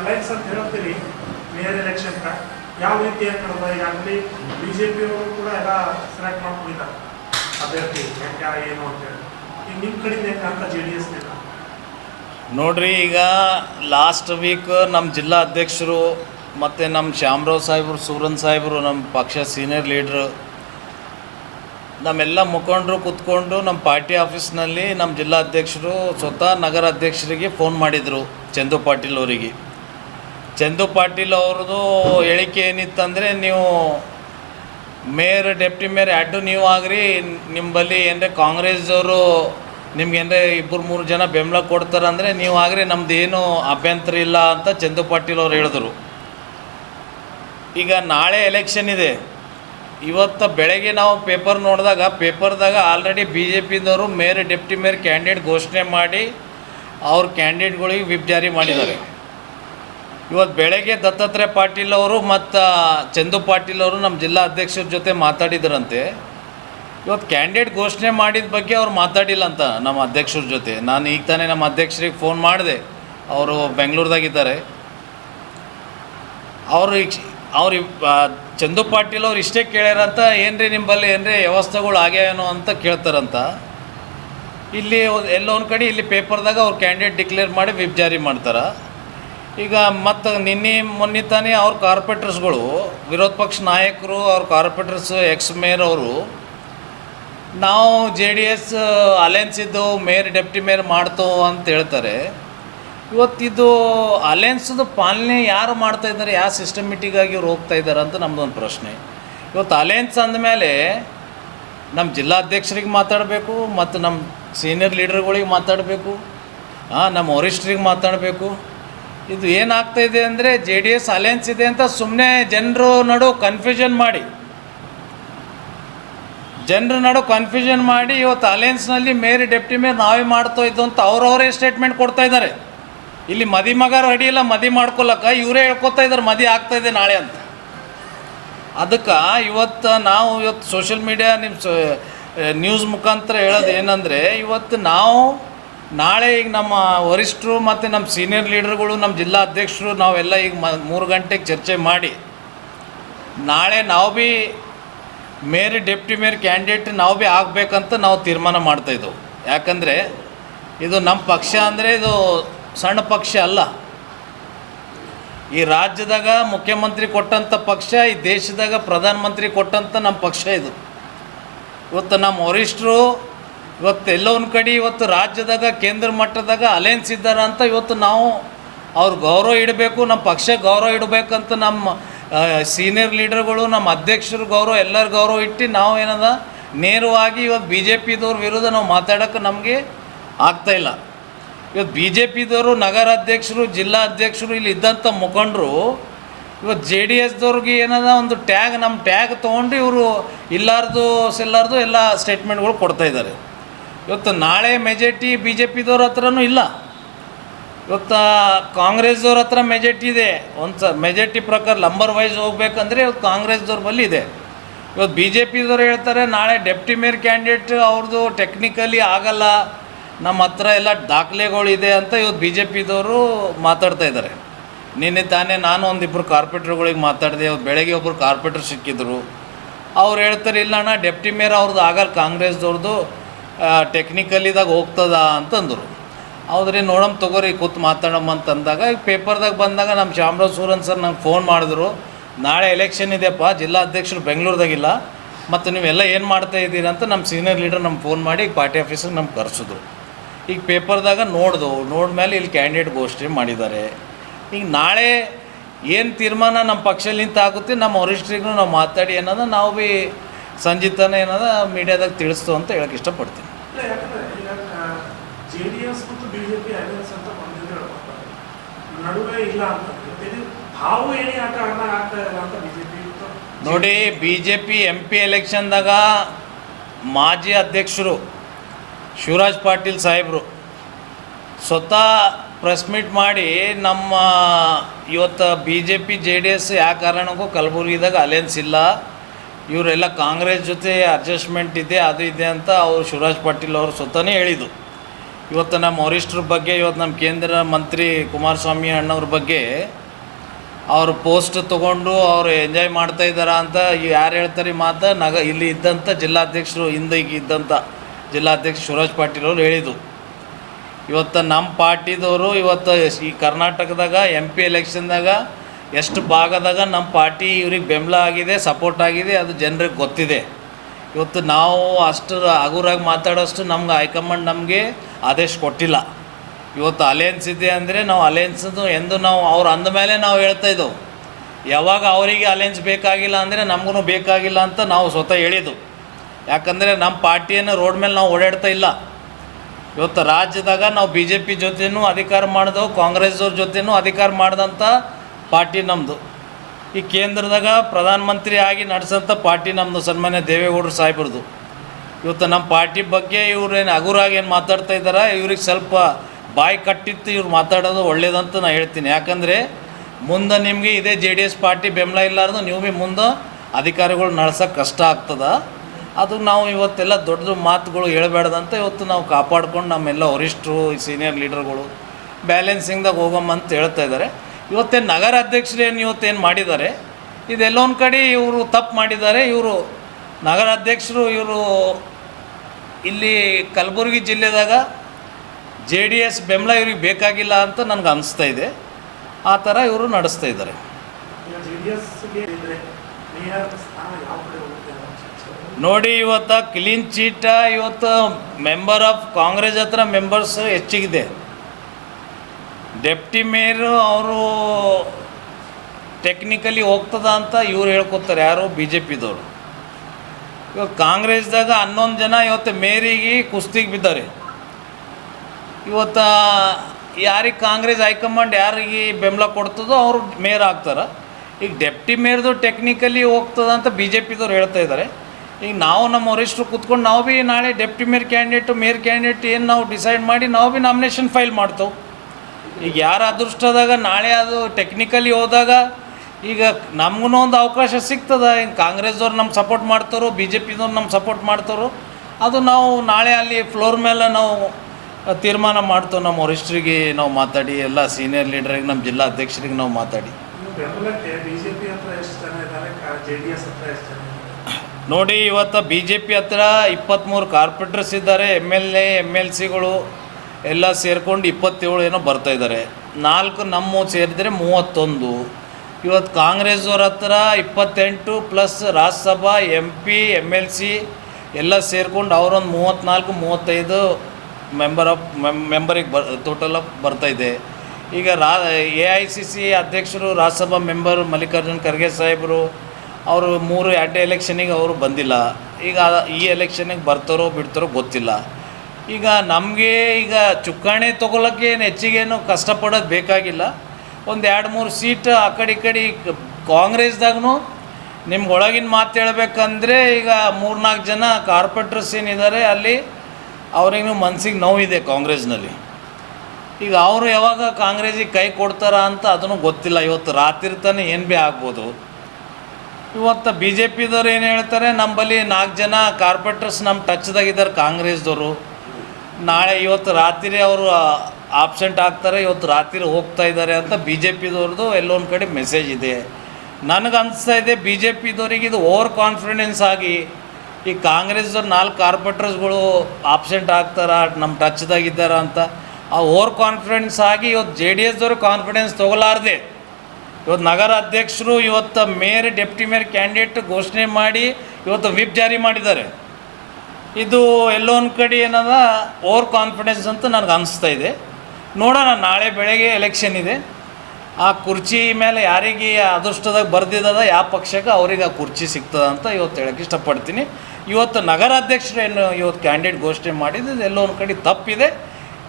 Allianz ಅಂತ ಹೇಳ್ತೀರಿ, mayor election ಯಾವ ರೀತಿ ಆಗ್ತದ ಈಗಾಗಲೇ ಬಿ ಜೆ ಪಿಯವರು ಕೂಡ ಎಲ್ಲ ಸೆಲೆಕ್ಟ್ ಮಾಡ್ಕೊಂಡಿದ್ದಾರೆ. ಅಭ್ಯರ್ಥಿ ಯಾಕೆ ಏನು ಅಂತೇಳಿ ಈಗ ನಿಮ್ಮ ಕಡೆಯಿಂದ ಅಂತ ಜೆ ಡಿ ಎಸ್ ನೋಡ್ರಿ, ಈಗ ಲಾಸ್ಟ್ ವೀಕ್ ನಮ್ಮ ಜಿಲ್ಲಾ ಅಧ್ಯಕ್ಷರು ಮತ್ತು ನಮ್ಮ ಶ್ಯಾಮರಾವ್ ಸಾಹೇಬರು, ಸೂರನ್ ಸಾಹೇಬರು ನಮ್ಮ ಪಕ್ಷ ಸೀನಿಯರ್ ಲೀಡ್ರು ನಮ್ಮೆಲ್ಲ ಮುಖಂಡರು ಕೂತ್ಕೊಂಡು ನಮ್ಮ ಪಾರ್ಟಿ ಆಫೀಸ್ನಲ್ಲಿ ನಮ್ಮ ಜಿಲ್ಲಾ ಅಧ್ಯಕ್ಷರು, ಸ್ವತಃ ನಗರ ಅಧ್ಯಕ್ಷರಿಗೆ ಫೋನ್ ಮಾಡಿದರು ಚಂದು ಪಾಟೀಲ್ ಅವರಿಗೆ. ಚಂದು ಪಾಟೀಲ್ ಅವ್ರದ್ದು ಹೇಳಿಕೆ ಏನಿತ್ತಂದರೆ ನೀವು ಮೇಯರ್, ಡೆಪ್ಟಿ ಮೇಯರ್ ಅಡ್ಡು ನೀವು ಆಗ್ರಿ ನಿಮ್ಮಲ್ಲಿ ಏನರೆ ಕಾಂಗ್ರೆಸ್ದವರು ನಿಮ್ಗೆ ಏನರೆ ಇಬ್ಬರು ಮೂರು ಜನ ಬೆಂಬಲ ಕೊಡ್ತಾರಂದರೆ ನೀವು ಆಗ್ರಿ, ನಮ್ದು ಏನು ಅಭ್ಯಂತರ ಇಲ್ಲ ಅಂತ ಚಂದು ಪಾಟೀಲ್ ಅವ್ರು ಹೇಳಿದ್ರು. ಈಗ ನಾಳೆ ಎಲೆಕ್ಷನ್ ಇದೆ. ಇವತ್ತು ಬೆಳಗ್ಗೆ ನಾವು ಪೇಪರ್ ನೋಡಿದಾಗ, ಪೇಪರ್ದಾಗ ಆಲ್ರೆಡಿ ಬಿ ಜೆ ಪಿದವರು ಮೇಯರ್, ಡೆಪ್ಟಿ ಮೇಯರ್ ಕ್ಯಾಂಡಿಡೇಟ್ ಘೋಷಣೆ ಮಾಡಿ ಅವ್ರ ಕ್ಯಾಂಡಿಡೇಟ್ಗಳಿಗೆ ವಿಪ್ ಜಾರಿ ಮಾಡಿದ್ದಾರೆ. ಇವತ್ತು ಬೆಳಗ್ಗೆ ದತ್ತಾತ್ರೇಯ ಪಾಟೀಲ್ ಅವರು ಮತ್ತು ಚಂದು ಪಾಟೀಲ್ ಅವರು ನಮ್ಮ ಜಿಲ್ಲಾ ಅಧ್ಯಕ್ಷರ ಜೊತೆ ಮಾತಾಡಿದ್ರಂತೆ. ಇವತ್ತು ಕ್ಯಾಂಡಿಡೇಟ್ ಘೋಷಣೆ ಮಾಡಿದ ಬಗ್ಗೆ ಅವ್ರು ಮಾತಾಡಿಲ್ಲ ಅಂತ ನಮ್ಮ ಅಧ್ಯಕ್ಷರ ಜೊತೆ. ನಾನು ಈಗ ತಾನೇ ನಮ್ಮ ಅಧ್ಯಕ್ಷರಿಗೆ ಫೋನ್ ಮಾಡಿದೆ. ಅವರು ಬೆಂಗಳೂರದಾಗಿದ್ದಾರೆ. ಅವರು ಅವ್ರು ಚಂದು ಪಾಟೀಲ್ ಅವ್ರು ಇಷ್ಟೇ ಕೇಳ್ಯಾರಂತ ಏನ್ರಿ ನಿಂಬಲ್ಲಿ, ಏನ್ರಿ ವ್ಯವಸ್ಥೆಗಳು ಆಗ್ಯಾವೇನೋ ಅಂತ ಕೇಳ್ತಾರಂತ. ಇಲ್ಲಿ ಎಲ್ಲೋ ಒಂದು ಕಡೆ, ಇಲ್ಲಿ ಪೇಪರ್ದಾಗ ಅವ್ರು ಕ್ಯಾಂಡಿಡೇಟ್ ಡಿಕ್ಲೇರ್ ಮಾಡಿ ವಿಪ್ ಜಾರಿ ಮಾಡ್ತಾರೆ. ಈಗ ಮತ್ತು ನಿನ್ನೆ ಮೊನ್ನೆ ತಾನೇ ಅವ್ರ ಕಾರ್ಪೊರೇಟರ್ಸ್ಗಳು ವಿರೋಧ ಪಕ್ಷ ನಾಯಕರು ಅವ್ರ ಕಾರ್ಪೊರೇಟರ್ಸ್ ಎಕ್ಸ್ ಮೇಯರ್ ಅವರು, ನಾವು ಜೆ ಡಿ ಎಸ್ ಅಲೆನ್ಸ್ ಇದ್ದು ಮೇಯರ್ ಡೆಪ್ಟಿ ಮೇಯರ್ ಮಾಡ್ತೋ ಅಂತ ಹೇಳ್ತಾರೆ. ಇವತ್ತಿದು ಅಲೆನ್ಸ್ದು ಪಾಲನೆ ಯಾರು ಮಾಡ್ತಾ ಇದ್ದಾರೆ, ಯಾವ ಸಿಸ್ಟಮೆಟಿಕ್ಕಾಗಿ ಇವ್ರು ಹೋಗ್ತಾ ಇದ್ದಾರೆ ಅಂತ ನಮ್ಮದೊಂದು ಪ್ರಶ್ನೆ. ಇವತ್ತು ಅಲೆನ್ಸ್ ಅಂದಮೇಲೆ ನಮ್ಮ ಜಿಲ್ಲಾಧ್ಯಕ್ಷರಿಗೆ ಮಾತಾಡಬೇಕು, ಮತ್ತು ನಮ್ಮ ಸೀನಿಯರ್ ಲೀಡರ್ಗಳಿಗೆ ಮಾತಾಡಬೇಕು ನಮ್ಮ ವರಿಷ್ಠರಿಗೆ ಮಾತಾಡಬೇಕು. ಇದು ಏನಾಗ್ತಾ ಇದೆ ಅಂದರೆ ಜೆ ಡಿ ಎಸ್ ಅಲಯನ್ಸ್ ಇದೆ ಅಂತ ಸುಮ್ಮನೆ ಜನರು ನಡು ಕನ್ಫ್ಯೂಷನ್ ಮಾಡಿ. ಜನರ ನಡು ಕನ್ಫ್ಯೂಷನ್ ಮಾಡಿ ಇವತ್ತು ಅಲಯನ್ಸ್ನಲ್ಲಿ ಮೇರಿ ಡೆಪ್ಟಿ ಮೇರ್ ನಾವೇ ಮಾಡ್ತಾ ಇದ್ದು ಅಂತ ಅವ್ರವರೇ ಸ್ಟೇಟ್ಮೆಂಟ್ ಕೊಡ್ತಾ ಇದ್ದಾರೆ. ಇಲ್ಲಿ ಮದಿ ಮಗ ರೆಡಿ ಇಲ್ಲ, ಮದಿ ಮಾಡ್ಕೊಳಕ್ಕ ಇವರೇ ಹೇಳ್ಕೊತಾ ಇದ್ದಾರೆ, ಮದಿ ಆಗ್ತಾ ಇದೆ ನಾಳೆ ಅಂತ. ಅದಕ್ಕೆ ಇವತ್ತು ನಾವು ಇವತ್ತು ಸೋಷಿಯಲ್ ಮೀಡಿಯಾ ನಿಮ್ಮ ನ್ಯೂಸ್ ಮುಖಾಂತರ ಹೇಳೋದು ಏನಂದರೆ, ಇವತ್ತು ನಾವು ನಾಳೆ ಈಗ ನಮ್ಮ ವರಿಷ್ಠರು ಮತ್ತು ನಮ್ಮ ಸೀನಿಯರ್ ಲೀಡರ್ಗಳು ನಮ್ಮ ಜಿಲ್ಲಾ ಅಧ್ಯಕ್ಷರು ನಾವೆಲ್ಲ ಈಗ ಮ ಮೂರು ಗಂಟೆಗೆ ಚರ್ಚೆ ಮಾಡಿ, ನಾಳೆ ನಾವು ಭೀ ಮೇಯರ್, ಡೆಪ್ಟಿ ಮೇಯರ್, ಕ್ಯಾಂಡಿಡೇಟ್ ನಾವು ಭೀ ಆಗಬೇಕಂತ ನಾವು ತೀರ್ಮಾನ ಮಾಡ್ತಾಯಿದ್ದೆವು ಯಾಕಂದರೆ ಇದು ನಮ್ಮ ಪಕ್ಷ ಅಂದರೆ ಇದು ಸಣ್ಣ ಪಕ್ಷ ಅಲ್ಲ. ಈ ರಾಜ್ಯದಾಗ ಮುಖ್ಯಮಂತ್ರಿ ಕೊಟ್ಟಂಥ ಪಕ್ಷ, ಈ ದೇಶದಾಗ ಪ್ರಧಾನಮಂತ್ರಿ ಕೊಟ್ಟಂಥ ನಮ್ಮ ಪಕ್ಷ ಇದು. ಇವತ್ತು ನಮ್ಮ ವರಿಷ್ಠರು ಇವತ್ತು ಎಲ್ಲೋ ಒಂದು ಕಡೆ, ಇವತ್ತು ರಾಜ್ಯದಾಗ, ಕೇಂದ್ರ ಮಟ್ಟದಾಗ ಅಲಯನ್ಸ್ ಇದ್ದಾರೆ ಅಂತ ಇವತ್ತು ನಾವು ಅವ್ರ ಗೌರವ ಇಡಬೇಕು ನಮ್ಮ ಪಕ್ಷ ಗೌರವ ಇಡಬೇಕಂತ ನಮ್ಮ ಸೀನಿಯರ್ ಲೀಡರ್ಗಳು ನಮ್ಮ ಅಧ್ಯಕ್ಷರು ಗೌರವ, ಎಲ್ಲರ ಗೌರವ ಇಟ್ಟು ನಾವು ಏನದ, ನೇರವಾಗಿ ಇವತ್ತು ಬಿ ಜೆ ಪಿದವ್ರ ವಿರುದ್ಧ ನಾವು ಮಾತಾಡೋಕ್ಕೆ ನಮಗೆ ಆಗ್ತಾಯಿಲ್ಲ ಇವತ್ತು ಬಿ ಜೆ ಪಿದವರು ನಗರ ಅಧ್ಯಕ್ಷರು, ಜಿಲ್ಲಾ ಅಧ್ಯಕ್ಷರು ಇಲ್ಲಿ ಇದ್ದಂಥ ಮುಖಂಡರು, ಇವತ್ತು ಜೆ ಡಿ ಎಸ್ದವ್ರಿಗೆ ಏನದ ಒಂದು ಟ್ಯಾಗ್ ನಮ್ಮ ಟ್ಯಾಗ್ ತೊಗೊಂಡು ಇವರು ಇಲ್ಲಾರ್ದು, ಸೆಲ್ಲಾರ್ದು ಎಲ್ಲ ಸ್ಟೇಟ್ಮೆಂಟ್ಗಳು ಕೊಡ್ತಾ ಇದ್ದಾರೆ. ಇವತ್ತು ನಾಳೆ ಮೆಜಾರಿಟಿ ಬಿ ಜೆ ಪಿದವ್ರ ಹತ್ರನೂ ಇಲ್ಲ. ಇವತ್ತು ಕಾಂಗ್ರೆಸ್ದವ್ರ ಹತ್ರ ಮೆಜಾರಿಟಿ ಇದೆ. ಒಂದು ಸ ಮೆಜಾರಿಟಿ ಪ್ರಕಾರ ನಂಬರ್ ವೈಸ್ ಹೋಗ್ಬೇಕಂದ್ರೆ ಇವತ್ತು ಕಾಂಗ್ರೆಸ್ದವ್ರ ಬಳಿ ಇದೆ. ಇವತ್ತು ಬಿ ಜೆ ಪಿದವ್ರು ಹೇಳ್ತಾರೆ, ನಾಳೆ ಡೆಪ್ಟಿ ಮೇಯರ್ ಕ್ಯಾಂಡಿಡೇಟ್ ಅವ್ರದ್ದು ಟೆಕ್ನಿಕಲಿ ಆಗಲ್ಲ, ನಮ್ಮ ಹತ್ರ ಎಲ್ಲ ದಾಖಲೆಗಳಿದೆ ಅಂತ ಇವತ್ತು ಬಿ ಜೆ ಪಿದವರು ಮಾತಾಡ್ತಾ ಇದ್ದಾರೆ. ನಿನ್ನೆ ತಾನೇ ನಾನು ಒಂದಿಬ್ಬರು ಕಾರ್ಪೆಟ್ರ್ಗಳಿಗೆ ಮಾತಾಡಿದೆ, ಇವತ್ತು ಬೆಳಗ್ಗೆ ಒಬ್ಬರು ಕಾರ್ಪೊರೇಟರ್ ಸಿಕ್ಕಿದ್ರು. ಅವ್ರು ಹೇಳ್ತಾರೆ ಇಲ್ಲ ಅಣ್ಣ ಡೆಪ್ಟಿ ಮೇಯರ್ ಅವ್ರದ್ದು ಆಗಲ್ಲ ಕಾಂಗ್ರೆಸ್ದವ್ರದ್ದು ಟೆಕ್ನಿಕಲಿದಾಗ ಹೋಗ್ತದ ಅಂತಂದರು. ಹೌದ್ರಿ, ನೋಡಮ್ ತಗೋರಿ, ಕೂತು ಮಾತಾಡಮ್ಮ ಅಂತಂದಾಗ, ಈಗ ಪೇಪರ್ದಾಗ ಬಂದಾಗ ನಮ್ಮ ಶ್ಯಾಮರಾವ್ ಸೂರನ್ ಸರ್ ನಂಗೆ ಫೋನ್ ಮಾಡಿದ್ರು. ನಾಳೆ ಎಲೆಕ್ಷನ್ ಇದೆಯಪ್ಪ, ಜಿಲ್ಲಾ ಅಧ್ಯಕ್ಷರು ಬೆಂಗಳೂರದಾಗಿಲ್ಲ. ಮತ್ತು ನೀವೆಲ್ಲ ಏನು ಮಾಡ್ತಾ ಇದ್ದೀರಿ ಅಂತ ನಮ್ಮ ಸೀನಿಯರ್ ಲೀಡರ್ ನಮ್ಗೆ ಫೋನ್ ಮಾಡಿ ಈಗ ಪಾರ್ಟಿ ಆಫೀಸಿಗೆ ನಮ್ಗೆ ಕರೆಸಿದ್ರು. ಈಗ ಪೇಪರ್ದಾಗ ನೋಡ್ದು, ನೋಡ್ಮೇಲೆ ಇಲ್ಲಿ ಕ್ಯಾಂಡಿಡೇಟ್ ಘೋಷಣೆ ಮಾಡಿದ್ದಾರೆ. ಈಗ ನಾಳೆ ಏನು ತೀರ್ಮಾನ ನಮ್ಮ ಪಕ್ಷಲಿಂತ ಆಗುತ್ತೆ, ನಮ್ಮ ವರಿಷ್ಠರಿಗೂ ನಾವು ಮಾತಾಡಿ ಏನದ ನಾವು ಭೀ ಸಂಜಿತನ ಏನದ ಮೀಡಿಯಾದಾಗ ತಿಳಿಸ್ತು ಅಂತ ಹೇಳಕ್ಕೆ ಇಷ್ಟಪಡ್ತೀನಿ. ಯಾಕಂದ್ರೆ ಜೆ ಡಿ ಎಸ್ ಮತ್ತು ಬಿ ಜೆ ಪಿ ಅಲಯನ್ಸ್ ಅಂತ ಬಂದಿದ್ದು ನಡುವೆ ಇಲ್ಲ ಅಂತ ಹಾವು ಏಣಿ ಆಟ ಆಡ್ದಾಗ ಆಗ್ತಾ ಇಲ್ಲ ಅಂತ ಬಿ ಜೆ ಪಿ ನೋಡಿ, B J P M P ಎಲೆಕ್ಷನ್ದಾಗ ಮಾಜಿ ಅಧ್ಯಕ್ಷರು ಶಿವರಾಜ್ ಪಾಟೀಲ್ ಸಾಹೇಬರು ಸ್ವತಃ ಪ್ರೆಸ್ ಮೀಟ್ ಮಾಡಿ ನಮ್ಮ, ಇವತ್ತು B J P, J D S ಯಾವ ಕಾರಣಕ್ಕೂ ಕಲಬುರಗಿದಾಗ ಅಲಯನ್ಸ್ ಇಲ್ಲ. ಇವರೆಲ್ಲ ಕಾಂಗ್ರೆಸ್ ಜೊತೆ ಅಡ್ಜಸ್ಟ್ಮೆಂಟ್ ಇದೆ, ಅದು ಇದೆ ಅಂತ ಅವರು ಶಿವರಾಜ್ ಪಾಟೀಲ್ ಅವರು ಸ್ವತಃನೇ ಹೇಳಿದ್ದು ಇವತ್ತು ನಮ್ಮ ವರಿಷ್ಠರ ಬಗ್ಗೆ, ಇವತ್ತು ನಮ್ಮ ಕೇಂದ್ರ ಮಂತ್ರಿ ಕುಮಾರಸ್ವಾಮಿ ಅಣ್ಣವ್ರ ಬಗ್ಗೆ ಅವರು ಪೋಸ್ಟ್ ತೊಗೊಂಡು ಅವರು ಎಂಜಾಯ್ ಮಾಡ್ತಾ ಇದ್ದಾರ ಅಂತ ಯಾರು ಹೇಳ್ತಾರೆ ಮಾತು? ನಗ ಇಲ್ಲಿ ಇದ್ದಂಥ ಜಿಲ್ಲಾಧ್ಯಕ್ಷರು, ಹಿಂದೆ ಇದ್ದಂಥ ಜಿಲ್ಲಾಧ್ಯಕ್ಷ ಶಿವರಾಜ್ ಪಾಟೀಲ್ ಅವರು ಹೇಳಿದ್ದು ಇವತ್ತು ನಮ್ಮ ಪಾರ್ಟಿದವರು ಇವತ್ತು ಈ ಕರ್ನಾಟಕದಾಗ ಎಂ ಪಿ ಎಲೆಕ್ಷನ್ದಾಗ ಎಷ್ಟು ಭಾಗದಾಗ ನಮ್ಮ ಪಾರ್ಟಿ ಇವ್ರಿಗೆ ಬೆಂಬಲ ಆಗಿದೆ ಸಪೋರ್ಟ್ ಆಗಿದೆ, ಅದು ಜನರಿಗೆ ಗೊತ್ತಿದೆ. ಇವತ್ತು ನಾವು ಅಷ್ಟು ಹಗುರಾಗಿ ಮಾತಾಡೋಷ್ಟು ನಮ್ಗೆ ಹೈಕಮಾಂಡ್ ನಮಗೆ ಆದೇಶ ಕೊಟ್ಟಿಲ್ಲ. ಇವತ್ತು ಅಲಯನ್ಸ್ ಇದೆ ಅಂದರೆ ನಾವು ಅಲಯನ್ಸದು ಎಂದು ನಾವು ಅವ್ರು ಅಂದ ಮೇಲೆ ನಾವು ಹೇಳ್ತಾ ಇದ್ದೆವು. ಯಾವಾಗ ಅವರಿಗೆ ಅಲಯನ್ಸ್ ಬೇಕಾಗಿಲ್ಲ ಅಂದರೆ ನಮಗೂ ಬೇಕಾಗಿಲ್ಲ ಅಂತ ನಾವು ಸ್ವತಃ ಹೇಳಿದ್ದು. ಯಾಕಂದರೆ ನಮ್ಮ ಪಾರ್ಟಿಯನ್ನು ರೋಡ್ ಮೇಲೆ ನಾವು ಓಡಾಡ್ತಾ ಇಲ್ಲ. ಇವತ್ತು ರಾಜ್ಯದಾಗ ನಾವು ಬಿ ಜೆ ಪಿ ಜೊತೆನೂ ಅಧಿಕಾರ ಮಾಡಿದೆವು ಕಾಂಗ್ರೆಸ್ದವ್ರ ಜೊತೆನೂ ಅಧಿಕಾರ ಮಾಡಿದಂಥ ಪಾರ್ಟಿ ನಮ್ಮದು ಈ ಕೇಂದ್ರದಾಗ ಪ್ರಧಾನಮಂತ್ರಿ ಆಗಿ ನಡೆಸೋಂಥ ಪಾರ್ಟಿ ನಮ್ಮದು ಸನ್ಮಾನ್ಯ ದೇವೇಗೌಡರು ಸಾಹೇಬ್ರದು. ಇವತ್ತು ನಮ್ಮ ಪಾರ್ಟಿ ಬಗ್ಗೆ ಇವ್ರೇನು ಹಗುರಾಗಿ ಏನು ಮಾತಾಡ್ತಾ ಇದ್ದಾರೆ, ಇವ್ರಿಗೆ ಸ್ವಲ್ಪ ಬಾಯಿ ಕಟ್ಟಿತ್ತು ಇವ್ರು ಮಾತಾಡೋದು ಒಳ್ಳೇದಂತ ನಾನು ಹೇಳ್ತೀನಿ. ಯಾಕಂದರೆ ಮುಂದೆ ನಿಮಗೆ ಇದೇ ಜೆ ಡಿ ಎಸ್ ಪಾರ್ಟಿ ಬೆಂಬಲ ಇಲ್ಲಾರ್ದು, ನೀವು ಭೀ ಮುಂದೆ ಅಧಿಕಾರಿಗಳು ನಡ್ಸೋಕೆ ಕಷ್ಟ ಆಗ್ತದೆ. ಅದು ನಾವು ಇವತ್ತೆಲ್ಲ ದೊಡ್ಡ ಮಾತುಗಳು ಹೇಳಬೇಡ್ದಂತ ಇವತ್ತು ನಾವು ಕಾಪಾಡ್ಕೊಂಡು ನಮ್ಮೆಲ್ಲ ವರಿಷ್ಠರು ಸೀನಿಯರ್ ಲೀಡರ್ಗಳು ಬ್ಯಾಲೆನ್ಸಿಂಗ್ದಾಗ ಹೋಗಮ್ಮ ಅಂತ ಹೇಳ್ತಾ ಇದ್ದಾರೆ ಇವತ್ತೇನು ನಗರ ಅಧ್ಯಕ್ಷರೇನು ಏನು ಇವತ್ತೇನು ಮಾಡಿದ್ದಾರೆ? ಇದೆಲ್ಲೊಂದು ಕಡೆ ಇವರು ತಪ್ಪು ಮಾಡಿದ್ದಾರೆ. ಇವರು ನಗರ ಅಧ್ಯಕ್ಷರು ಇವರು ಇಲ್ಲಿ ಕಲಬುರಗಿ ಜಿಲ್ಲೆದಾಗ ಜೆ ಡಿ ಎಸ್ ಬೆಂಬಲ ಇವ್ರಿಗೆ ಬೇಕಾಗಿಲ್ಲ ಅಂತ ನನಗೆ ಅನಿಸ್ತಾ ಇದೆ. ಆ ಥರ ಇವರು ನಡೆಸ್ತಾ ಇದ್ದಾರೆ. ನೋಡಿ ಇವತ್ತು ಕ್ಲೀನ್ ಚೀಟ ಇವತ್ತು ಮೆಂಬರ್ ಆಫ್ ಕಾಂಗ್ರೆಸ್ ಹತ್ರ ಮೆಂಬರ್ಸ್ ಹೆಚ್ಚಿಗಿದೆ. ಡೆಪ್ಟಿ ಮೇಯರ್ ಅವರು ಟೆಕ್ನಿಕಲಿ ಹೋಗ್ತದ ಅಂತ ಇವ್ರು ಹೇಳ್ಕೊತಾರೆ ಯಾರು ಬಿ ಜೆ ಪಿದವರು ಇವಾಗ ಕಾಂಗ್ರೆಸ್ದಾಗ ಹನ್ನೊಂದು ಜನ ಇವತ್ತು ಮೇರಿಗೆ ಕುಸ್ತಿಗೆ ಬಿದ್ದಾರೆ. ಇವತ್ತು ಯಾರಿಗೆ ಕಾಂಗ್ರೆಸ್ ಹೈಕಮಾಂಡ್ ಯಾರಿಗೆ ಬೆಂಬಲ ಕೊಡ್ತದೋ ಅವರು ಮೇಯರ್ ಆಗ್ತಾರೆ. ಈಗ ಡೆಪ್ಟಿ ಮೇಯರ್ದು ಟೆಕ್ನಿಕಲಿ ಹೋಗ್ತದ ಅಂತ ಬಿ ಜೆ ಪಿದವ್ರು ಹೇಳ್ತಾ ಇದ್ದಾರೆ. ಈಗ ನಾವು ನಮ್ಮ ವರಿಷ್ಠರು ಕೂತ್ಕೊಂಡು ನಾವು ಭೀ ನಾಳೆ deputy mayor candidate mayor candidate ಏನು ನಾವು ಡಿಸೈಡ್ ಮಾಡಿ ನಾವು ಭೀ ನಾಮಿನೇಷನ್ ಫೈಲ್ ಮಾಡ್ತೇವೆ. ಈಗ ಯಾರ ಅದೃಷ್ಟದಾಗ ನಾಳೆ ಅದು ಟೆಕ್ನಿಕಲಿ ಹೋದಾಗ ಈಗ ನಮಗೂ ಒಂದು ಅವಕಾಶ ಸಿಗ್ತದೆ. ಹಿಂಗೆ ಕಾಂಗ್ರೆಸ್ದವ್ರು ನಮ್ಗೆ ಸಪೋರ್ಟ್ ಮಾಡ್ತಾರೋ ಬಿ ಜೆ ಪಿದವ್ರು ನಮ್ಗೆ ಸಪೋರ್ಟ್ ಮಾಡ್ತಾರೋ ಅದು ನಾವು ನಾಳೆ ಅಲ್ಲಿ ಫ್ಲೋರ್ ಮೇಲೆ ನಾವು ತೀರ್ಮಾನ ಮಾಡ್ತೇವೆ. ನಮ್ಮ ವರಿಷ್ಠರಿಗೆ ನಾವು ಮಾತಾಡಿ ಎಲ್ಲ ಸೀನಿಯರ್ ಲೀಡ್ರಿಗೆ ನಮ್ಮ ಜಿಲ್ಲಾ ಅಧ್ಯಕ್ಷರಿಗೆ ನಾವು ಮಾತಾಡಿ. ನೋಡಿ ಇವತ್ತು ಬಿ ಜೆ ಪಿ ಹತ್ರ ಇಪ್ಪತ್ತ್ಮೂರು ಕಾರ್ಪೊರೇಟರ್ಸ್ ಇದ್ದಾರೆ. M L A M L ಸಿಗಳು. ಎಲ್ಲ ಸೇರ್ಕೊಂಡು ಇಪ್ಪತ್ತೇಳು ಏನೋ ಬರ್ತಾ ಇದ್ದಾರೆ. ನಾಲ್ಕು ನಮ್ಮ ಸೇರಿದರೆ ಮೂವತ್ತೊಂದು. ಇವತ್ತು ಕಾಂಗ್ರೆಸ್ದವ್ರ ಹತ್ರ ಇಪ್ಪತ್ತೆಂಟು plus Rajya Sabha M P M L C ಎಲ್ಲ ಸೇರಿಕೊಂಡು ಅವರೊಂದು ಮೂವತ್ತ್ನಾಲ್ಕು ಮೂವತ್ತೈದು ಮೆಂಬರ್ ಆಫ್ ಮೆಂಬರಿಗೆ ಬರ್ ಟೋಟಲ್ ಆಫ್ ಬರ್ತಾ ಇದೆ. ಈಗ ರಾ ಎ ಐ ಸಿ ಸಿ ಅಧ್ಯಕ್ಷರು ರಾಜ್ಯಸಭಾ ಮೆಂಬರ್ ಮಲ್ಲಿಕಾರ್ಜುನ್ ಖರ್ಗೆ ಸಾಹೇಬರು, ಅವರು ಮೂರು, ಎರಡು ಎಲೆಕ್ಷನಿಗೆ ಅವರು ಬಂದಿಲ್ಲ. ಈಗ ಈ ಎಲೆಕ್ಷನಿಗೆ ಬರ್ತಾರೋ, ಬಿಡ್ತಾರೋ ಗೊತ್ತಿಲ್ಲ. ಈಗ ನಮಗೆ ಈಗ ಚುಕ್ಕಾಣಿ ತೊಗೊಳಕ್ಕೆ ಏನು ಹೆಚ್ಚಿಗೇನು ಕಷ್ಟಪಡೋದು ಬೇಕಾಗಿಲ್ಲ. ಒಂದು ಎರಡು ಮೂರು ಸೀಟ್ ಆ ಕಡೆ ಈ ಕಡೆ ಕಾಂಗ್ರೆಸ್ದಾಗೂ ನಿಮ್ಗೆ ಒಳಗಿನ ಮಾತು ಹೇಳ್ಬೇಕಂದ್ರೆ ಈಗ ಮೂರ್ನಾಲ್ಕು ಜನ ಕಾರ್ಪೊರೇಟರ್ಸ್ ಏನಿದ್ದಾರೆ ಅಲ್ಲಿ ಅವ್ರಿಗೂ ಮನಸ್ಸಿಗೆ ನೋವಿದೆ ಕಾಂಗ್ರೆಸ್ನಲ್ಲಿ. ಈಗ ಅವರು ಯಾವಾಗ ಕಾಂಗ್ರೆಸ್ಸಿಗೆ ಕೈ ಕೊಡ್ತಾರ ಅಂತ ಅದನ್ನು ಗೊತ್ತಿಲ್ಲ. ಇವತ್ತು ರಾತ್ರಿ ತಾನೇ ಏನು ಭೀ ಆಗ್ಬೋದು. ಇವತ್ತು ಬಿ ಜೆ ಪಿದವ್ರು ಏನು ಹೇಳ್ತಾರೆ ನಮ್ಮಲ್ಲಿ ನಾಲ್ಕು ಜನ ಕಾರ್ಪೊರೇಟರ್ಸ್ ನಮ್ಮ ಟಚ್ದಾಗಿದ್ದಾರೆ ಕಾಂಗ್ರೆಸ್ದವರು. ನಾಳೆ ಇವತ್ತು ರಾತ್ರಿ ಅವರು ಆಬ್ಸೆಂಟ್ ಆಗ್ತಾರೆ, ಇವತ್ತು ರಾತ್ರಿ ಹೋಗ್ತಾ ಇದ್ದಾರೆ ಅಂತ ಬಿ ಜೆ ಪಿದವ್ರದ್ದು ಎಲ್ಲೊಂದು ಕಡೆ ಮೆಸೇಜ್ ಇದೆ. ನನಗೆ ಅನಿಸ್ತಾ ಇದೆ ಬಿ ಜೆ ಪಿದವ್ರಿಗೆ ಇದು ಓವರ್ ಕಾನ್ಫಿಡೆನ್ಸ್ ಆಗಿ, ಈ ಕಾಂಗ್ರೆಸ್ದವ್ರು ನಾಲ್ಕು ಕಾರ್ಪೊರೇಟರ್ಸ್ಗಳು ಆಬ್ಸೆಂಟ್ ಆಗ್ತಾರ ನಮ್ಮ ಟಚ್ದಾಗಿದ್ದಾರ ಅಂತ, ಆ ಓವರ್ ಕಾನ್ಫಿಡೆನ್ಸ್ ಆಗಿ ಇವತ್ತು ಜೆ ಡಿ ಎಸ್ದವರು ಕಾನ್ಫಿಡೆನ್ಸ್ ತೊಗೊಲಾರ್ದೆ. ಇವತ್ತು ನಗರ ಅಧ್ಯಕ್ಷರು ಇವತ್ತು ಮೇಯರ್ ಡೆಪ್ಟಿ ಮೇಯರ್ ಕ್ಯಾಂಡಿಡೇಟ್ ಘೋಷಣೆ ಮಾಡಿ, ಇವತ್ತು ವಿಪ್ ಜಾರಿ ಮಾಡಿದ್ದಾರೆ. ಇದು ಎಲ್ಲೋ ಒಂದು ಕಡೆ ಏನದ ಓವರ್ ಕಾನ್ಫಿಡೆನ್ಸ್ ಅಂತ ನನಗೆ ಅನಿಸ್ತಾ ಇದೆ. ನೋಡೋಣ, ನಾಳೆ ಬೆಳಗ್ಗೆ ಎಲೆಕ್ಷನ್ ಇದೆ. ಆ ಕುರ್ಚಿ ಮೇಲೆ ಯಾರಿಗೆ ಅದೃಷ್ಟದಾಗ ಬರ್ದಿದ್ದದ ಯಾವ ಪಕ್ಷಕ್ಕೆ ಅವ್ರಿಗೆ ಆ ಕುರ್ಚಿ ಸಿಗ್ತದ ಅಂತ ಇವತ್ತು ಹೇಳಕ್ಕೆ ಇಷ್ಟಪಡ್ತೀನಿ. ಇವತ್ತು ನಗರ ಅಧ್ಯಕ್ಷರು ಏನು ಇವತ್ತು ಕ್ಯಾಂಡಿಡೇಟ್ ಘೋಷಣೆ ಮಾಡಿದ್ದು, ಎಲ್ಲೋ ಒಂದು ಕಡೆ ತಪ್ಪಿದೆ.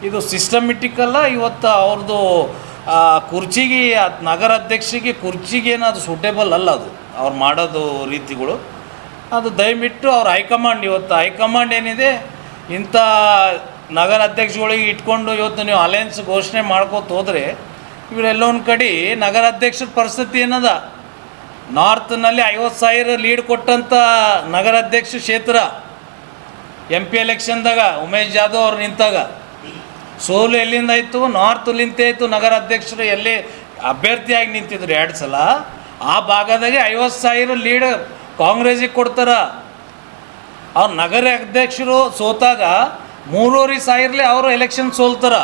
ಇದು ಸಿಸ್ಟಮೆಟಿಕಲ್ಲ ಇವತ್ತು ಅವ್ರದ್ದು ಕುರ್ಚಿಗೆ, ಆ ನಗರ ಅಧ್ಯಕ್ಷರಿಗೆ ಕುರ್ಚಿಗೆ ಏನು ಅದು ಸೂಟೇಬಲ್ ಅಲ್ಲ ಅದು. ಅವ್ರು ಮಾಡೋದು ರೀತಿಗಳು. ಅದು ದಯವಿಟ್ಟು ಅವ್ರ ಹೈಕಮಾಂಡ್ ಇವತ್ತು, ಹೈಕಮಾಂಡ್ ಏನಿದೆ, ಇಂಥ ನಗರ ಅಧ್ಯಕ್ಷಗಳಿಗೆ ಇಟ್ಕೊಂಡು ಇವತ್ತು ನೀವು ಅಲಯನ್ಸ್ ಘೋಷಣೆ ಮಾಡ್ಕೋತ ಹೋದರೆ ಇವರೆಲ್ಲ ಒಂದು ಕಡೆ ನಗರ ಅಧ್ಯಕ್ಷರ ಪರಿಸ್ಥಿತಿ ಏನದ? ನಾರ್ತ್ನಲ್ಲಿ ಐವತ್ತು ಸಾವಿರ ಲೀಡ್ ಕೊಟ್ಟಂಥ ನಗರ ಅಧ್ಯಕ್ಷ ಕ್ಷೇತ್ರ ಎಂ ಪಿ ಎಲೆಕ್ಷನ್ದಾಗ ಉಮೇಶ್ ಜಾಧವ್ ಅವ್ರು ನಿಂತಾಗ. ಸೋಲು ಎಲ್ಲಿಂದ ಆಯಿತು? ನಾರ್ತಲ್ಲಿಂದ ಆಯಿತು ನಗರ ಅಧ್ಯಕ್ಷರು ಎಲ್ಲಿ ಅಭ್ಯರ್ಥಿಯಾಗಿ ನಿಂತಿದ್ರು ಎರಡು ಸಲ. ಆ ಭಾಗದಾಗೆ ಐವತ್ತು ಸಾವಿರ ಲೀಡ್ ಕಾಂಗ್ರೆಸ್ಸಿಗೆ ಕೊಡ್ತಾರ. ಅವ್ರು ನಗರ ಅಧ್ಯಕ್ಷರು ಸೋತಾಗ ಮೂರೂವರೆ ಸಾವಿರಲೆ ಅವರು ಎಲೆಕ್ಷನ್ ಸೋಲ್ತಾರ.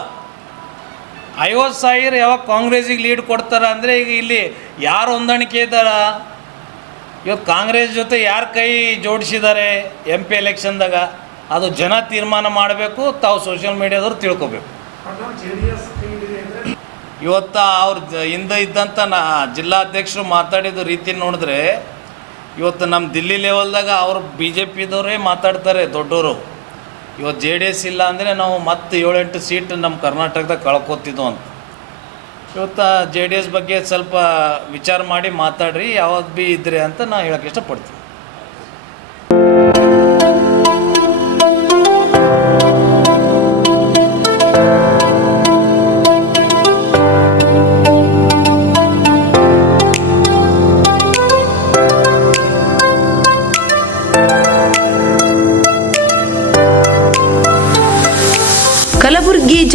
ಐವತ್ತು ಸಾವಿರ ಯಾವಾಗ ಕಾಂಗ್ರೆಸ್ಸಿಗೆ ಲೀಡ್ ಕೊಡ್ತಾರ ಅಂದರೆ ಈಗ ಇಲ್ಲಿ ಯಾರು ಹೊಂದಾಣಿಕೆ ಇದ್ದಾರ? ಇವತ್ತು ಕಾಂಗ್ರೆಸ್ ಜೊತೆ ಯಾರು ಕೈ ಜೋಡಿಸಿದ್ದಾರೆ ಎಂ ಪಿ ಎಲೆಕ್ಷನ್ದಾಗ? ಅದು ಜನ ತೀರ್ಮಾನ ಮಾಡಬೇಕು, ತಾವು ಸೋಷಿಯಲ್ ಮೀಡಿಯಾದವ್ರು ತಿಳ್ಕೊಬೇಕು. ಇವತ್ತು ಅವ್ರ ಹಿಂದೆ ಇದ್ದಂಥ ನಾ ಜಿಲ್ಲಾಧ್ಯಕ್ಷರು ಮಾತಾಡಿದ ರೀತಿ ನೋಡಿದ್ರೆ ಇವತ್ತು ನಮ್ಮ ದಿಲ್ಲಿ ಲೆವೆಲ್ದಾಗ ಅವರು ಬಿ ಜೆ ಪಿದವರೇ ಮಾತಾಡ್ತಾರೆ ದೊಡ್ಡವರು ಇವತ್ತು ಜೆ ಡಿ ಎಸ್ ಇಲ್ಲ ಅಂದರೆ ನಾವು ಮತ್ತೆ ಏಳೆಂಟು ಸೀಟ್ ನಮ್ಮ ಕರ್ನಾಟಕದಾಗ ಕಳ್ಕೊತಿದ್ವು ಅಂತ. ಇವತ್ತು ಜೆ ಡಿ ಎಸ್ ಬಗ್ಗೆ ಸ್ವಲ್ಪ ವಿಚಾರ ಮಾಡಿ ಮಾತಾಡ್ರಿ, ಯಾವ್ದು ಭೀ ಇದ್ರಿ ಅಂತ ನಾ ಹೇಳೋಕ್ಕೆ ಇಷ್ಟಪಡ್ತೀನಿ.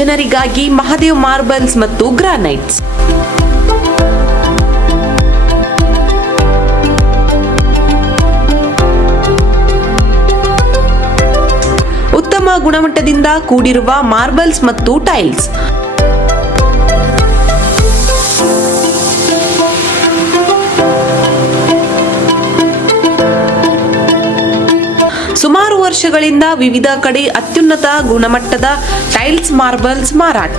ಜನರಿಗಾಗಿ ಮಹಾದೇವ್ ಮಾರ್ಬಲ್ಸ್ ಮತ್ತು ಗ್ರಾನೈಟ್ಸ್. ಉತ್ತಮ ಗುಣಮಟ್ಟದಿಂದ ಕೂಡಿರುವ ಮಾರ್ಬಲ್ಸ್ ಮತ್ತು ಟೈಲ್ಸ್. ಸುಮಾರು ವರ್ಷಗಳಿಂದ ವಿವಿಧ ಕಡೆ ಅತ್ಯುನ್ನತ ಗುಣಮಟ್ಟದ ಟೈಲ್ಸ್ ಮಾರ್ಬಲ್ಸ್ ಮಾರಾಟ.